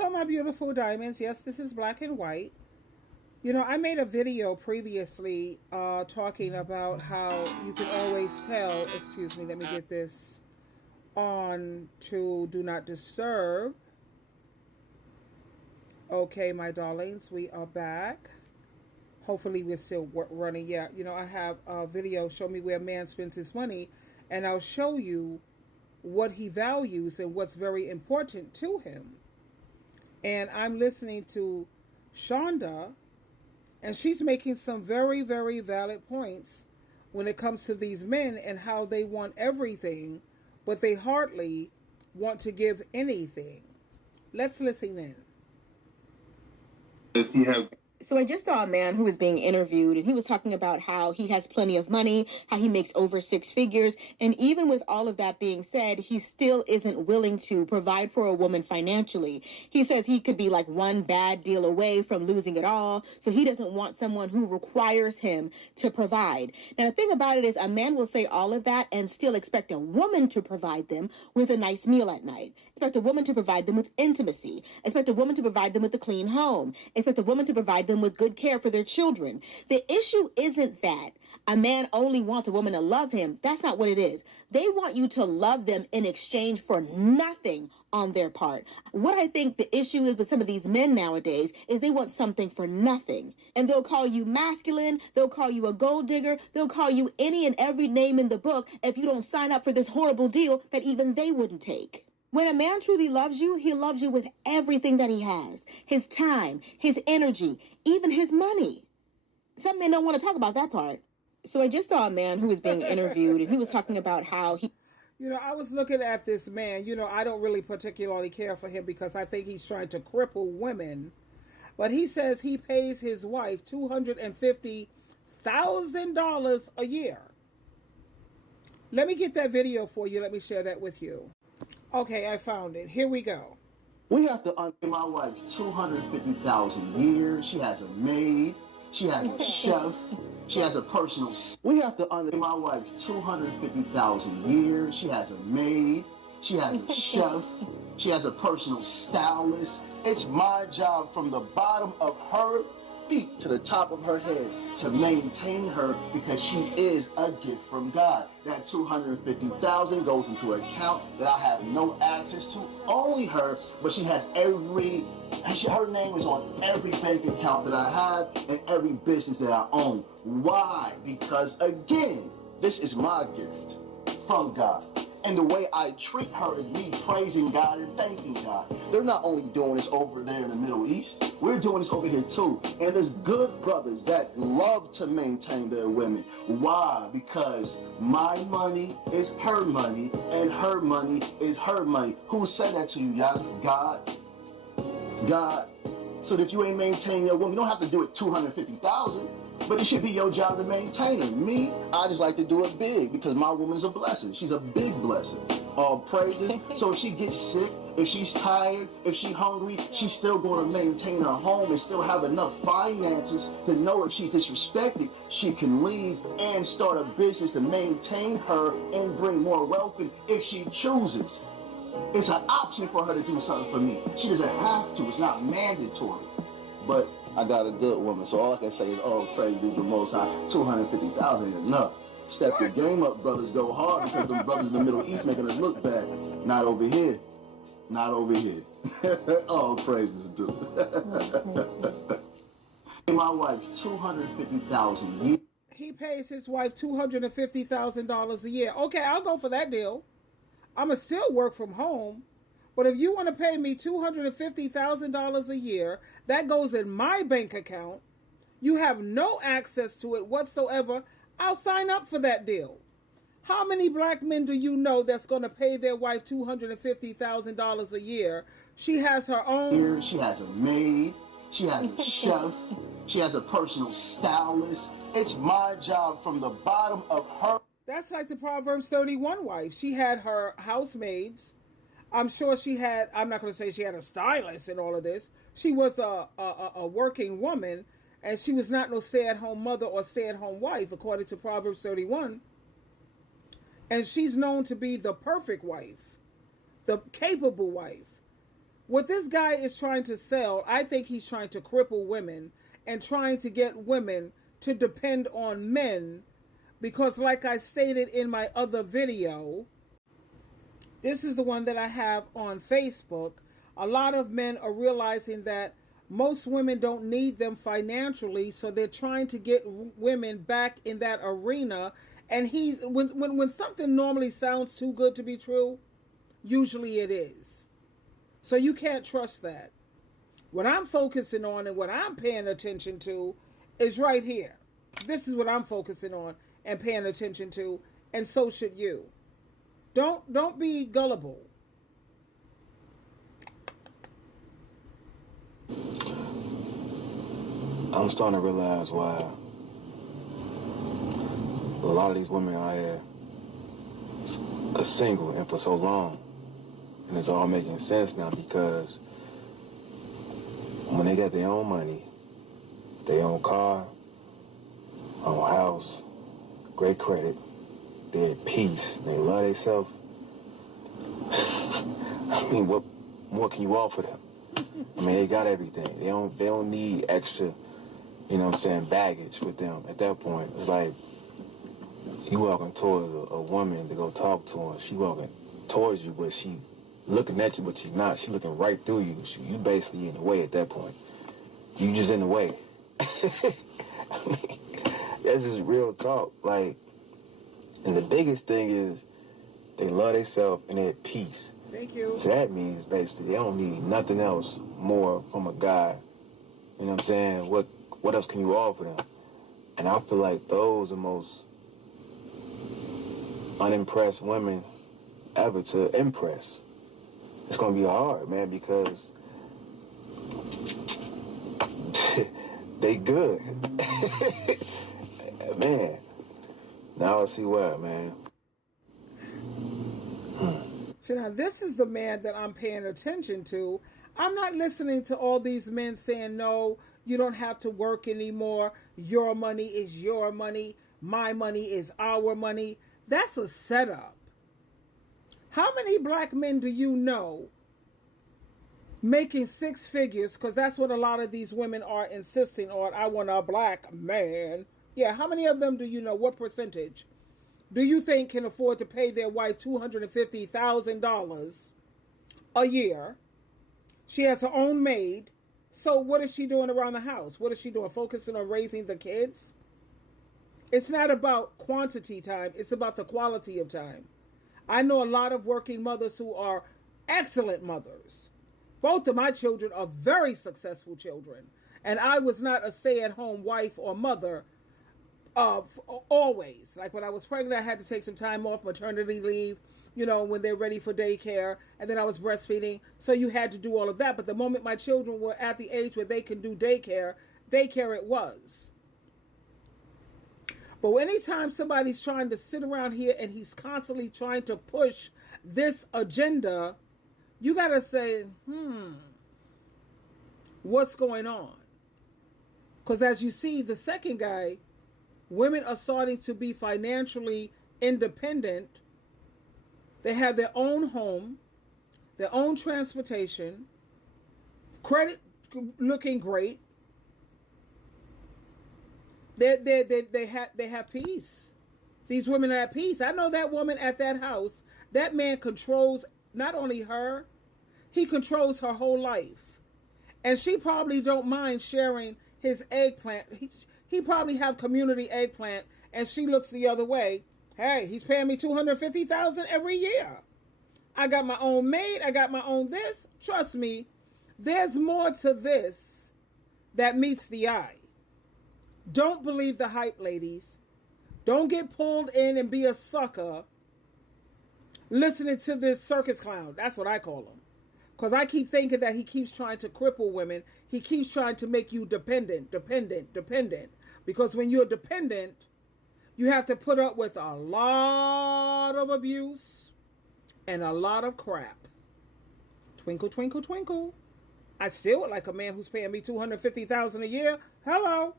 Hello, my beautiful diamonds. Yes, this is black and white. You know, I made a video previously talking about how you can always tell. Excuse me, let me get this on to do not disturb. Okay, my darlings, we are back. Hopefully, we're still running. Yeah, you know, I have a video show me where a man spends his money, and I'll show you what he values and what's very important to him. And I'm listening to Shonda, and she's making some very, very valid points when it comes to these men and how they want everything, but they hardly want to give anything. Let's listen in. Does he have So I just saw a man who was being interviewed, and he was talking about how he has plenty of money, how he makes over six figures. And even with all of that being said, he still isn't willing to provide for a woman financially. He says he could be like one bad deal away from losing it all. So he doesn't want someone who requires him to provide. Now, the thing about it is a man will say all of that and still expect a woman to provide them with a nice meal at night. Expect a woman to provide them with intimacy. Expect a woman to provide them with a clean home. Expect a woman to provide them with good care for their children. The issue isn't that a man only wants a woman to love him. That's not what it is. They want you to love them in exchange for nothing on their part. What I think the issue is with some of these men nowadays is they want something for nothing. And they'll call you masculine, they'll call you a gold digger, they'll call you any and every name in the book if you don't sign up for this horrible deal that even they wouldn't take. When a man truly loves you, he loves you with everything that he has. His time, his energy, even his money. Some men don't want to talk about that part. So I just saw a man who was being interviewed, and he was talking about how he... You know, I was looking at this man. You know, I don't really particularly care for him because I think he's trying to cripple women. But he says he pays his wife $250,000 a year. Let me get that video for you. Let me share that with you. Okay, I found it. Here we go. We have to pay my wife $250,000 a year. She has a maid. She has a chef. She has a personal... We have to pay my wife $250,000 a year. She has a maid. She has a chef. She has a personal stylist. It's my job from the bottom of her feet to the top of her head to maintain her because she is a gift from God. That $250,000 goes into an account that I have no access to, only her, but she has her name is on every bank account that I have and every business that I own. Why? Because again, this is my gift from God. And the way I treat her is me praising God and thanking God. They're not only doing this over there in the Middle East, we're doing this over here too. And there's good brothers that love to maintain their women. Why? Because my money is her money and her money is her money. Who said that to you, y'all? God. God. So if you ain't maintaining your woman, you don't have to do it $250,000. But it should be your job to maintain her. Me, I just like to do it big because my woman's a blessing. She's a big blessing. All praises. So if she gets sick, if she's tired, if she's hungry, she's still going to maintain her home and still have enough finances to know if she's disrespected, she can leave and start a business to maintain her and bring more wealth in if she chooses. It's an option for her to do something for me. She doesn't have to. It's not mandatory. But I got a good woman, so all I can say is, oh, praise be the Most High. $250,000 ain't enough. Step your game up, brothers. Go hard because them brothers in the Middle East making us look bad. Not over here. Not over here. All praises do. My wife $250,000 a year. He pays his wife $250,000 a year. Okay, I'll go for that deal. I'ma still work from home. But if you want to pay me $250,000 a year, that goes in my bank account. You have no access to it whatsoever. I'll sign up for that deal. How many black men do you know that's going to pay their wife $250,000 a year? She has her own... She has a maid. She has a chef. She has a personal stylist. It's my job from the bottom of her... That's like the Proverbs 31 wife. She had her housemaids. I'm sure she had, I'm not going to say she had a stylist in all of this. She was a working woman, and she was not no stay-at-home mother or stay-at-home wife, according to Proverbs 31. And she's known to be the perfect wife, the capable wife. What this guy is trying to sell, I think he's trying to cripple women and trying to get women to depend on men because, like I stated in my other video, this is the one that I have on Facebook, a lot of men are realizing that most women don't need them financially, so they're trying to get women back in that arena. And he's when something normally sounds too good to be true, usually it is. So you can't trust that. What I'm focusing on and what I'm paying attention to is right here. This is what I'm focusing on and paying attention to, and so should you. Don't be gullible. I'm starting to realize why a lot of these women out here are single and for so long. And it's all making sense now because when they got their own money, their own car, own house, great credit, they're at peace, they love themselves. I mean, what more can you offer them? I mean, they got everything. They don't need extra, you know what I'm saying, baggage with them at that point. It's like you walking towards a woman to go talk to her. She walking towards you, but she looking at you, but she's not. She's looking right through you. You basically in the way at that point. You just in the way. I mean, that's just real talk. Like, and the biggest thing is they love themselves and they're at peace. Thank you. So that means basically they don't need nothing else more from a guy. You know what I'm saying? What else can you offer them? And I feel like those are the most unimpressed women ever to impress. It's gonna be hard, man, because they good. Man, now I see why, man. So now this is the man that I'm paying attention to. I'm not listening to all these men saying, no, you don't have to work anymore. Your money is your money. My money is our money. That's a setup. How many black men do you know making six figures? Because that's what a lot of these women are insisting on. I want a black man. Yeah, how many of them do you know? What percentage do you think can afford to pay their wife $250,000 a year? She has her own maid. So what is she doing around the house? What is she doing? Focusing on raising the kids? It's not about quantity time. It's about the quality of time. I know a lot of working mothers who are excellent mothers. Both of my children are very successful children. And I was not a stay-at-home wife or mother always. Like when I was pregnant, I had to take some time off, maternity leave, you know, when they're ready for daycare. And then I was breastfeeding. So you had to do all of that. But the moment my children were at the age where they can do daycare it was. But anytime somebody's trying to sit around here and he's constantly trying to push this agenda, you got to say, what's going on? Because as you see, the second guy, women are starting to be financially independent. They have their own home, their own transportation, credit looking great. They have peace. These women are at peace. I know that woman at that house. That man controls not only her, he controls her whole life, and she probably don't mind sharing his eggplant. He probably have community eggplant, and she looks the other way. Hey, he's paying me $250,000 every year. I got my own maid. I got my own this. Trust me, there's more to this that meets the eye. Don't believe the hype, ladies. Don't get pulled in and be a sucker listening to this circus clown. That's what I call him. Because I keep thinking that he keeps trying to cripple women. He keeps trying to make you dependent. Because when you're dependent, you have to put up with a lot of abuse and a lot of crap. Twinkle, twinkle, twinkle. I still would like a man who's paying me $250,000 a year. Hello.